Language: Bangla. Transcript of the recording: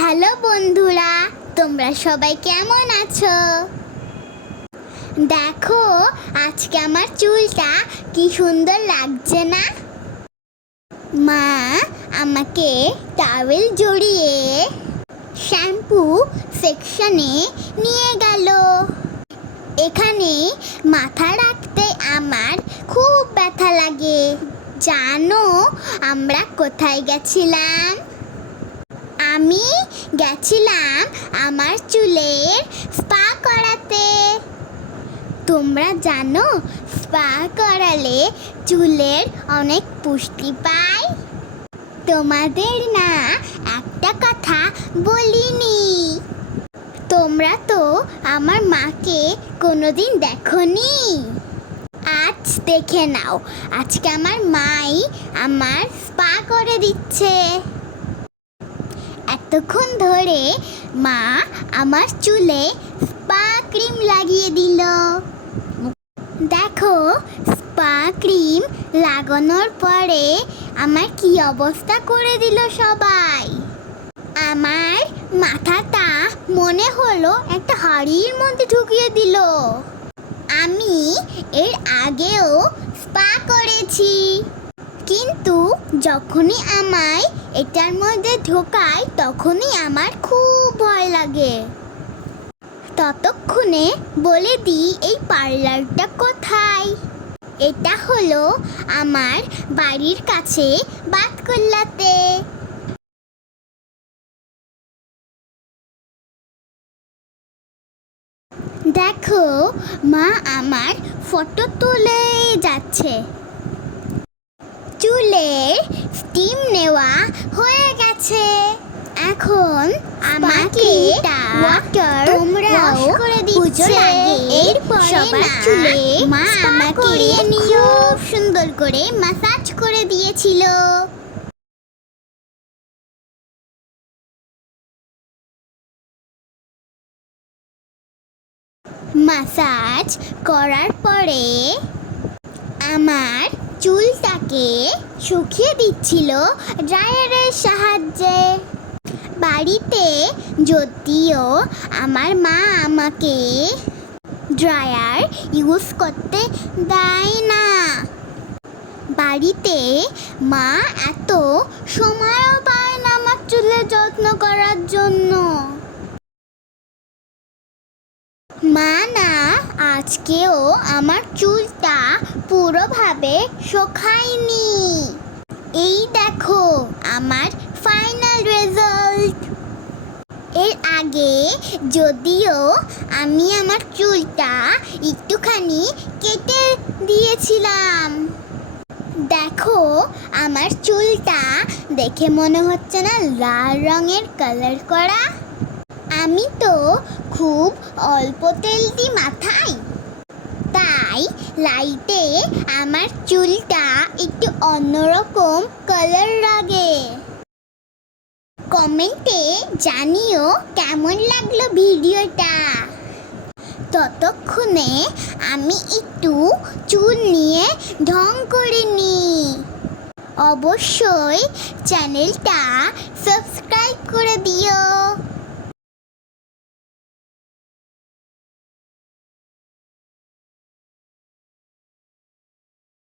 হ্যালো বন্ধুরা, তোমরা সবাই কেমন আছো? দেখো, আজকে আমার চুলটা কি সুন্দর লাগছে না? মা, আমাকে টাওয়েল জড়িয়ে শ্যাম্পু সেকশনে নিয়ে গেল। এখানে মাথা রাখতে আমার খুব ব্যথা লাগে। জানো, আমরা কোথায় গেছিলাম? আমি গেছিলাম আমার চুলের স্পা করাতে। তোমরা জানো, স্পা করালে চুলের অনেক পুষ্টি পায় তোমাদের না একটা কথা বলিনি। তোমরা তো আমার মাকে কোনোদিন দেখনি। আজ দেখে নাও, আজকে আমার মাই আমার স্পা করে দিচ্ছে। এতক্ষণ ধরে মা আমার চুলে স্পা ক্রিম লাগিয়ে দিল। দেখো, স্পা ক্রিম লাগানোর পরে আমার কি অবস্থা করে দিল সবাই। আমার মাথাটা মনে হলো একটা হাড়ির মধ্যে ঢুকিয়ে দিল আমি এর আগেও স্পা করেছি কিন্তু যখনই আমায় এটার মধ্যে ঢোকায়, তখনই আমার খুব ভয় লাগে। ততক্ষণে বলে দিই, এই পার্লারটা কোথায়? এটা হলো আমার বাড়ির কাছে বাতকুল্লাতে। দেখো, মা আমার ফটো তুলে যাচ্ছে। চুলের স্টিম নেওয়া হয়ে গেছে। এখন আমাকে ওয়াটার তোমরাও করে দিচ্ছে। এরপরে সবার চুলে মা আমাকে খুব সুন্দর করে মাসাজ করে দিয়েছিল। মাসাজ করার পরে আমার চুলটাকে শুকিয়ে দিচ্ছিল ড্রায়ারের সাহায্যে। বাড়িতে যদিও আমার মা আমাকে ড্রায়ার ইউজ করতে দেয় না। বাড়িতে মা এত সময়ও পায় না আমার চুলের যত্ন করার জন্য। মা না, আজকেও আমার চুলটা পুরোভাবে শোখায়নি এই দেখো, আমার ফাইনাল রেজাল্ট এর আগে যদিও আমি আমার চুলটা একটুখানি কেটে দিয়েছিলাম। দেখো, আমার চুলটা দেখে মনে হচ্ছে না লাল রঙের কালার করা। আমি তো খুব অল্প তেল দিই মাথায়। তাই লাইটে আমার চুলটা একটু অন্যরকম কালার লাগে। কমেন্টে জানিও কেমন লাগল ভিডিওটা। ততক্ষণে আমি একটু চুল নিয়ে ঢং করে নিই। অবশ্যই চ্যানেলটা সাবস্ক্রাইব করে দিও।